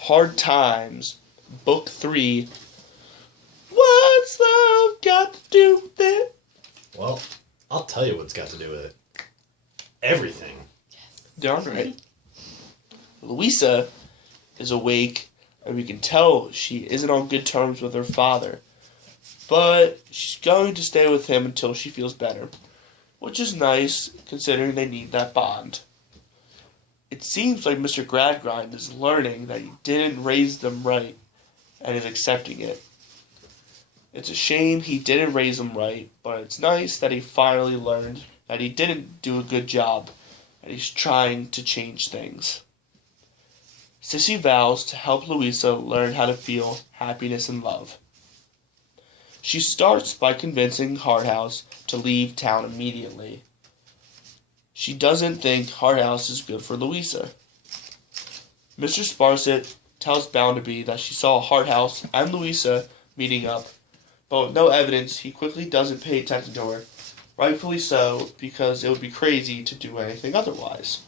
Hard Times, Book 3. What's love got to do with it? Well, I'll tell you what's got to do with it. Everything. Darn right. Louisa is awake, and we can tell she isn't on good terms with her father. But she's going to stay with him until she feels better, which is nice considering they need that bond. It seems like Mr. Gradgrind is learning that he didn't raise them right, and is accepting it. It's a shame he didn't raise them right, but it's nice that he finally learned that he didn't do a good job, and he's trying to change things. Sissy vows to help Louisa learn how to feel happiness and love. She starts by convincing Hardhouse to leave town immediately. She doesn't think Hardhouse is good for Louisa. Mr. Sparsit tells Bounderby that she saw Hardhouse and Louisa meeting up, but with no evidence, he quickly doesn't pay attention to her. Rightfully so, because it would be crazy to do anything otherwise.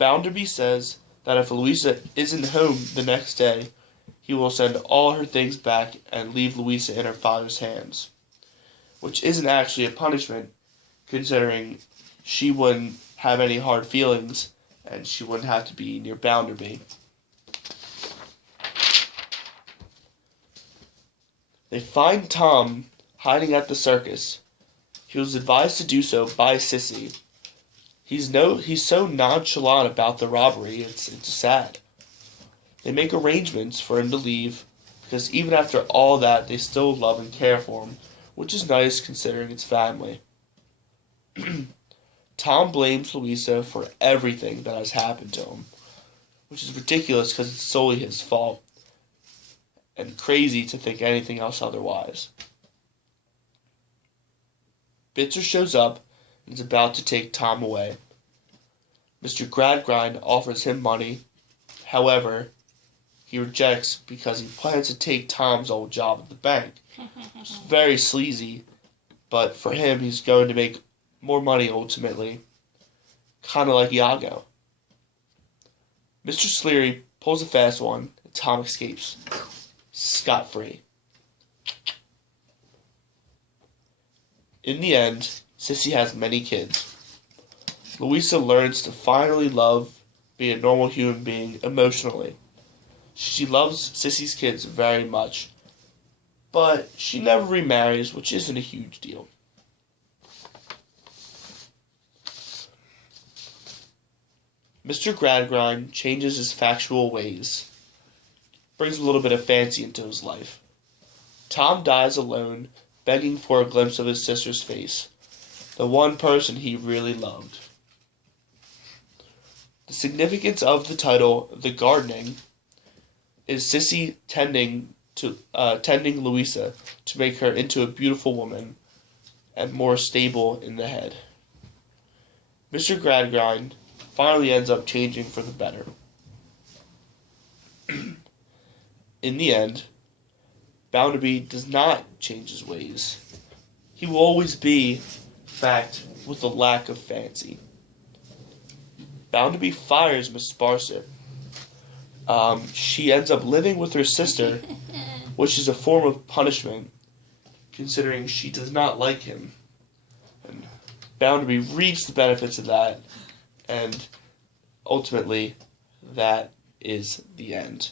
Bounderby says that if Louisa isn't home the next day, he will send all her things back and leave Louisa in her father's hands. Which isn't actually a punishment, considering she wouldn't have any hard feelings and she wouldn't have to be near Bounderby. They find Tom hiding at the circus. He was advised to do so by Sissy. He's so nonchalant about the robbery, it's sad. They make arrangements for him to leave, because even after all that, they still love and care for him, which is nice considering it's family. Tom blames Louisa for everything that has happened to him, which is ridiculous because it's solely his fault, and crazy to think anything else otherwise. Bitzer shows up and is about to take Tom away. Mr. Gradgrind offers him money. However, he rejects because he plans to take Tom's old job at the bank. It's very sleazy, but for him, he's going to make more money ultimately. Kind of like Iago. Mr. Sleary pulls a fast one, and Tom escapes. Scot-free. In the end, Sissy has many kids. Louisa learns to finally love, be a normal human being emotionally. She loves Sissy's kids very much, but she never remarries, which isn't a huge deal. Mr. Gradgrind changes his factual ways, brings a little bit of fancy into his life. Tom dies alone, begging for a glimpse of his sister's face, the one person he really loved. The significance of the title, The Gardening, is Sissy tending Louisa to make her into a beautiful woman and more stable in the head. Mr. Gradgrind finally ends up changing for the better. In the end, Bounderby does not change his ways. He will always be, in fact, with a lack of fancy. Bounderby fires Miss Sparsit. She ends up living with her sister, which is a form of punishment, considering she does not like him. And Bounderby reaps the benefits of that, and ultimately, that is the end.